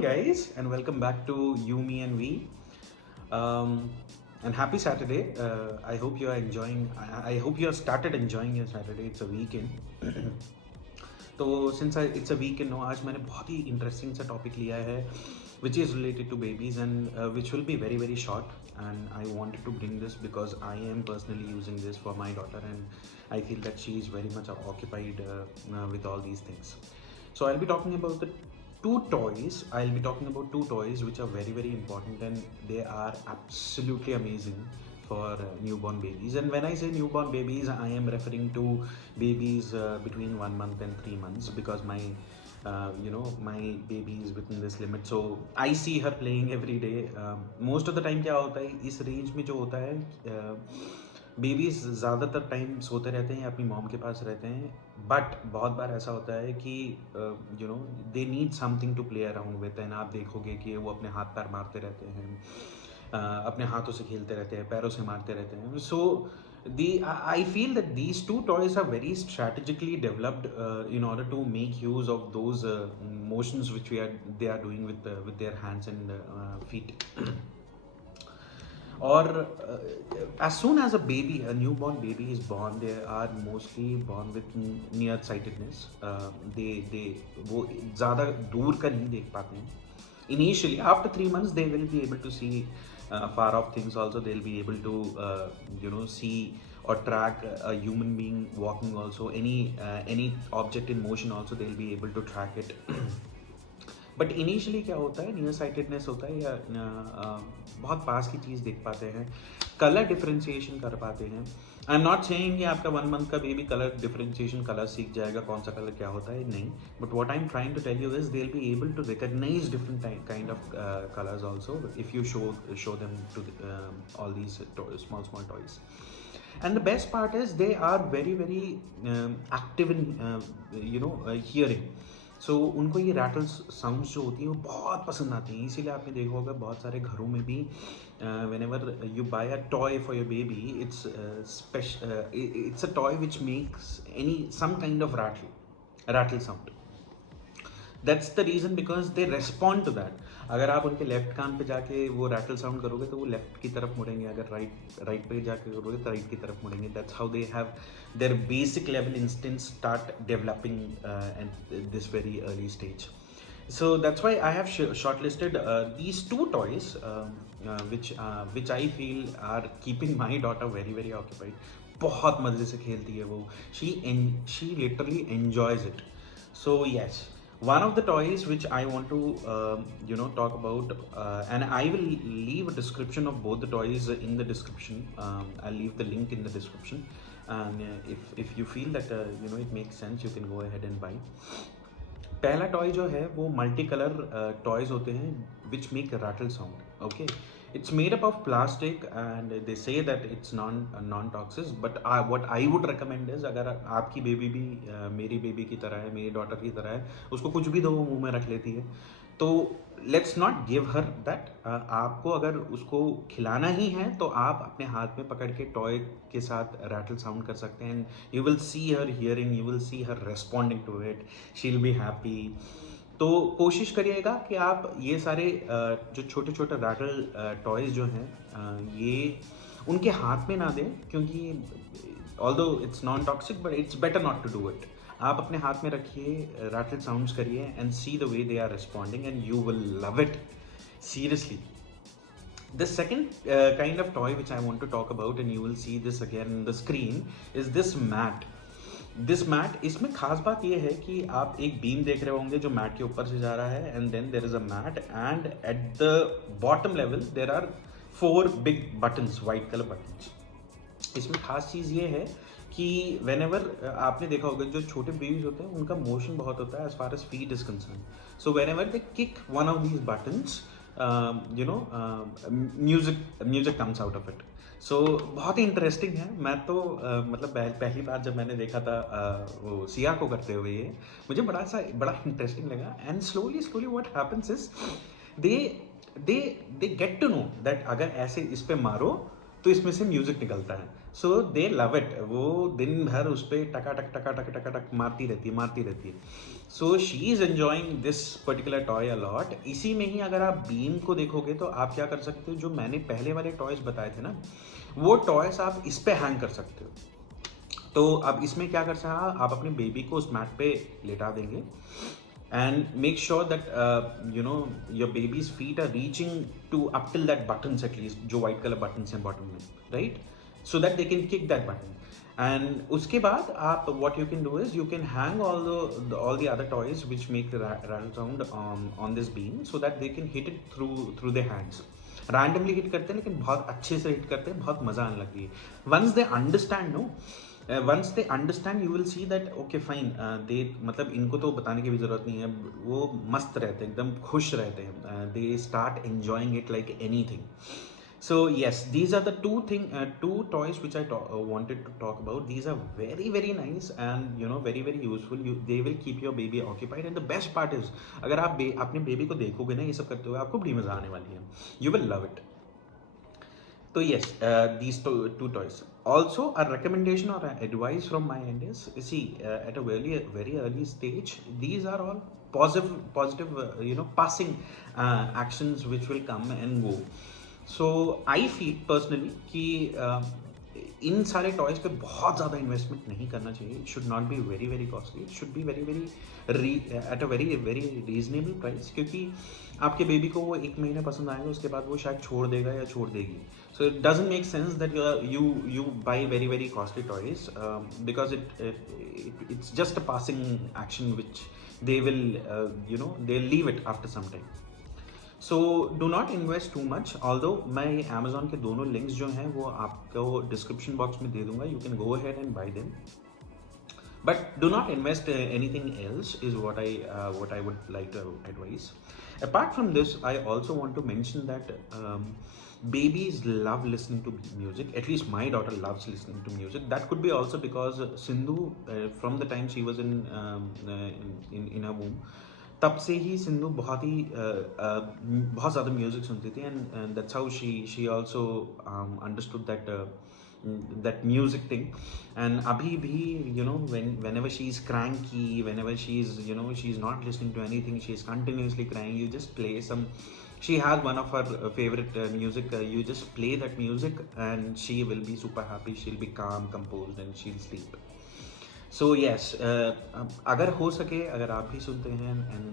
morning, guys, and welcome back to You, Me, and We. Um, and happy Saturday. I hope you are enjoying. I hope you have started enjoying your Saturday. It's a weekend. तो since it's a weekend no आज मैंने बहुत ही interesting सा topic लिया है which is related to babies and which will be very very short and I wanted to bring this because I am personally using this for my daughter and I feel that she is very much occupied with all these things. So I'll be talking about the two toys. I'll be talking about two toys which are very very important and they are absolutely amazing for newborn babies. And when I say newborn babies, I am referring to babies between 1 month and 3 months because my baby is within this limit. So I see her playing every day. Most of the time क्या होता है इस range में जो होता है babies ज़्यादातर time सोते रहते हैं या अपनी मॉम के पास रहते हैं बट बहुत बार ऐसा होता है कि they need something to play around with and आप देखोगे कि वो अपने हाथ पैर मारते रहते हैं अपने हाथों से खेलते रहते हैं पैरों से मारते रहते हैं सो I feel that these two toys are very strategically developed in order to make use of those motions which they are doing with their hands and feet. Or as soon as a newborn baby is born, they are mostly born with nearsightedness. they वो ज़्यादा दूर का नहीं देख पाते हैं. Initially, after 3 months, they will be able to see far off things. Also, they'll be able to see or track a human being walking. Also, any object in motion. Also, they'll be able to track it. But initially क्या होता है near sightedness होता है या बहुत पास की चीज़ देख पाते हैं कलर डिफ्रेंशिएशन कर पाते हैं. आई एम नॉट सेइंग कि आपका 1 मंथ का बेबी कलर डिफ्रेंशिएशन कलर सीख जाएगा कौन सा कलर क्या होता है नहीं but what I am trying to tell you is they will be able to recognise different kind of colours also if you show them to all these small toys. And the best part is they are very very active in hearing. सो उनको ये rattle sounds जो होती हैं वो बहुत पसंद आती हैं. इसीलिए आपने देखा होगा बहुत सारे घरों में भी whenever you buy a toy for your baby it's a toy which makes some kind of rattle sound. That's the reason because they respond to that. अगर आप उनके लेफ्ट कान पे जाके वो रैटल साउंड करोगे तो वो लेफ्ट की तरफ मुड़ेंगे. अगर राइट पे जाके करोगे तो राइट की तरफ मुड़ेंगे. That's how they have their basic level instincts start developing at this very early stage. So that's why I have shortlisted these two toys which I feel are keeping my daughter very very occupied. बहुत मज़े से खेलती है वो. She literally enjoys it. So yes, one of the toys which I want to talk about and I will leave a description of both the toys in the description. I'll leave the link in the description and if you feel that it makes sense you can go ahead and buy. पहला toy जो है वो multi colour toys होते हैं which make rattle sound. Okay, it's made up of plastic and they say that it's non toxic but what I would recommend is अगर आपकी baby भी मेरी बेबी की तरह है मेरी डॉटर की तरह है उसको कुछ भी दो वो मुंह में रख लेती है तो let's not give her that. आपको अगर उसको खिलाना ही है तो आप अपने हाथ में पकड़ के टॉय के साथ रैटल साउंड कर सकते हैं. You will see her hearing, you will see her responding to it, she will be happy. तो कोशिश करिएगा कि आप ये सारे जो छोटे छोटे रैटल टॉयज जो हैं ये उनके हाथ में ना दें क्योंकि although it's non toxic but it's better not to do it. आप अपने हाथ में रखिए, रैटल साउंड्स करिए and see the way they are responding and you will love it seriously. The second kind of toy which I want to talk about and you will see this again on the screen is this mat. This mat, इसमें खास बात ये है कि आप एक beam देख रहे होंगे जो मैट के ऊपर से जा रहा है and then there is a mat and at the bottom level there are 4 big buttons, white colour buttons. इसमें खास चीज़ ये है कि वेन एवर आपने देखा होगा जो छोटे बेबीज होते हैं उनका मोशन बहुत होता है as far as feet is concern. So whenever they kick one of these buttons music comes out of it. So बहुत ही इंटरेस्टिंग है. मैं तो मतलब पहली बार जब मैंने देखा था वो सिया को करते हुए ये मुझे बड़ा इंटरेस्टिंग लगा. And slowly what happens is they get to know that अगर ऐसे इस पे मारो तो इसमें से म्यूजिक निकलता है. सो दे लव इट, वो दिन भर उस पर टका टक टका टक टका टक मारती रहती है. So she is enjoying this particular toy a lot. इसी में ही अगर आप बीम को देखोगे तो आप क्या कर सकते हो, जो मैंने पहले वाले टॉयज बताए थे ना, वो टॉयज आप इस पे हैंग कर सकते हो. तो अब इसमें क्या कर सकते हैं, आप अपने बेबी को उस मैट पे लेटा देंगे and make sure that your baby's feet are reaching to up till that buttons, at least जो white color buttons हैं bottom में, right, so that they can kick that button. And उसके बाद आप what you can do is you can hang all the other toys which make the rattle sound on this beam, so that they can hit it through their hands. Randomly hit करते हैं लेकिन बहुत अच्छे से hit करते हैं, बहुत मजा आने लगती है once they understand, no. Once they understand you will see that okay fine, they मतलब इनको तो बताने की भी ज़रूरत नहीं है, वो मस्त रहते हैं, एकदम खुश रहते हैं, they start enjoying it like any thing. So yes, these are the two toys which I wanted to talk about. These are very nice and very useful. They will keep your baby occupied, and the best part is अगर आप अपने baby को देखोगे ना ये सब करते हुए, आपको बड़ी मज़ा आने वाली है. You will love it. So yes, these two toys. Also, a recommendation or advice from my end is, see, at a very early stage, these are all positive passing actions which will come and go. So I feel personally कि इन सारे toys पे बहुत ज़्यादा investment नहीं करना चाहिए. It should not be very costly. It should be very at a very reasonable price, क्योंकि आपके बेबी को वो एक महीने पसंद आएगा, उसके बाद वो शायद छोड़ देगा या छोड़ देगी. So it doesn't make sense that you buy very costly toys, because it's just a passing action which they will they'll leave it after some time. So do not invest too much. Although मैं Amazon के दोनों links जो हैं वो आपको description box में दे दूंगा. You can go ahead and bye them, but do not invest anything else is what I would like to advise. Apart from this, I also want to mention that babies love listening to music. At least my daughter loves listening to music. That could be also because Sindhu, from the time she was in her womb, तब से ही सिंधु बहुत ज़्यादा music सुनती थी. And that's how she also understood that music thing. And abhi bhi, whenever she is cranky, whenever she is she is not listening to anything, she is continuously crying, you just play some, she has one of her favorite music, you just play that music and she will be super happy, she'll be calm, composed, and she'll sleep. So yes, अगर हो सके, अगर आप भी सुनते हैं, and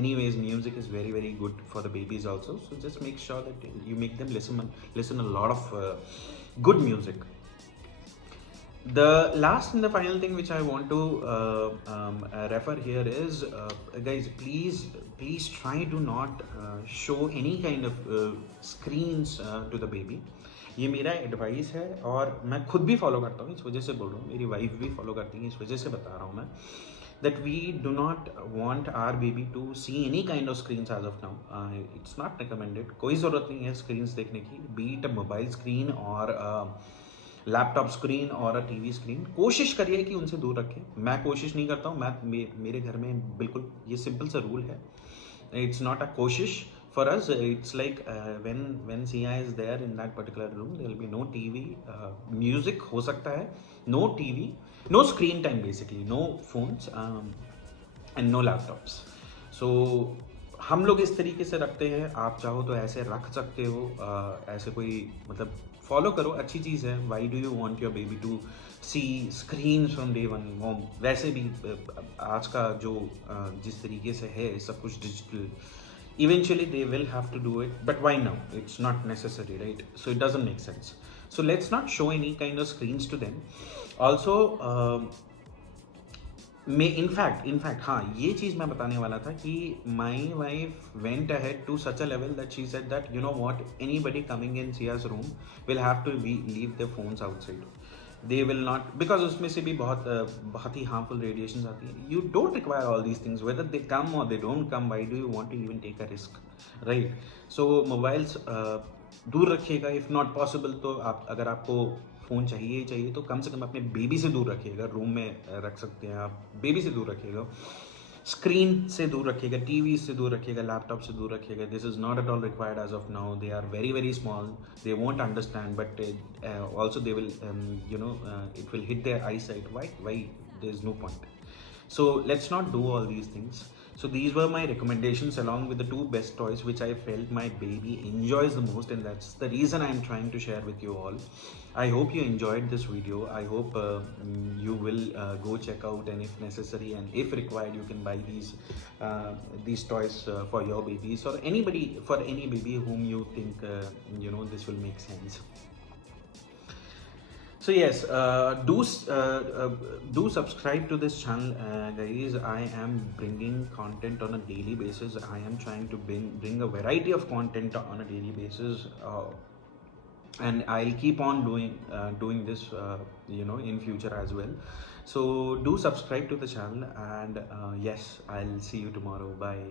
anyways music is very good for the babies also, so just make sure that you make them listen a lot of good music. The last and the final thing which I want to refer here is, guys, please try to not show any kind of screens to the baby. ये मेरा advice है और मैं खुद भी follow करता हूँ, इस वजह से बोल रहा हूँ, मेरी वाइफ भी फॉलो करती है, इस वजह से बता रहा हूँ मैं, that we do not want our baby to see any kind of screens as of now. It's not recommended. कोई ज़रूरत नहीं है स्क्रीन्स देखने की, be it a mobile screen और लैपटॉप स्क्रीन और अ टीवी स्क्रीन. कोशिश करिए कि उनसे दूर रखें. मैं कोशिश नहीं करता हूँ, मेरे घर में बिल्कुल ये सिंपल सा रूल है. It's not a कोशिश. For us, it's like when Sia is there in that particular room, there will be no TV, music हो सकता है, no TV, no screen time basically, no phones, and no laptops. So हम लोग इस तरीके से रखते हैं. आप चाहो तो ऐसे रख सकते हो, ऐसे कोई मतलब फॉलो करो, अच्छी चीज़ है. Why do you want your baby to see screens from day one? वैसे भी आज का जो जिस तरीके से है सब कुछ digital, eventually they will have to do it, but why now? It's not necessary, right? So it doesn't make sense. So let's not show any kind of screens to them. Also in fact हाँ, ये चीज़ मैं बताने वाला था कि my wife went ahead to such a level that she said that what, anybody coming in Sia's room will have to leave their phones outside. They will not, because उसमें से भी बहुत ही harmful radiations आती है. You don't require all these things, whether they come or they don't come. Why do you want to even take a risk, right? So mobiles दूर रखिएगा. if not possible तो आप, अगर आपको फ़ोन चाहिए ही चाहिए तो कम से कम अपने बेबी से दूर रखिएगा. रूम में रख सकते हैं आप, बेबी से दूर रखिएगा. स्क्रीन से दूर रखिएगा, टीवी से दूर रखिएगा, लैपटॉप से दूर रखिएगा. This is not at all required as of now. They are very very small, they won't understand, but also they will it will hit their eyesight. Why there is no point. So let's not do all these things. So these were my recommendations along with the two best toys which I felt my baby enjoys the most, and that's the reason I am trying to share with you all. I hope you enjoyed this video. I hope you will go check out, and if necessary and if required, you can buy these toys for your babies, or anybody, for any baby whom you think this will make sense. So yes, do subscribe to this channel, guys. I am bringing content on a daily basis. I am trying to bring a variety of content on a daily basis, and I'll keep on doing this in future as well. So do subscribe to the channel, and yes, I'll see you tomorrow. Bye.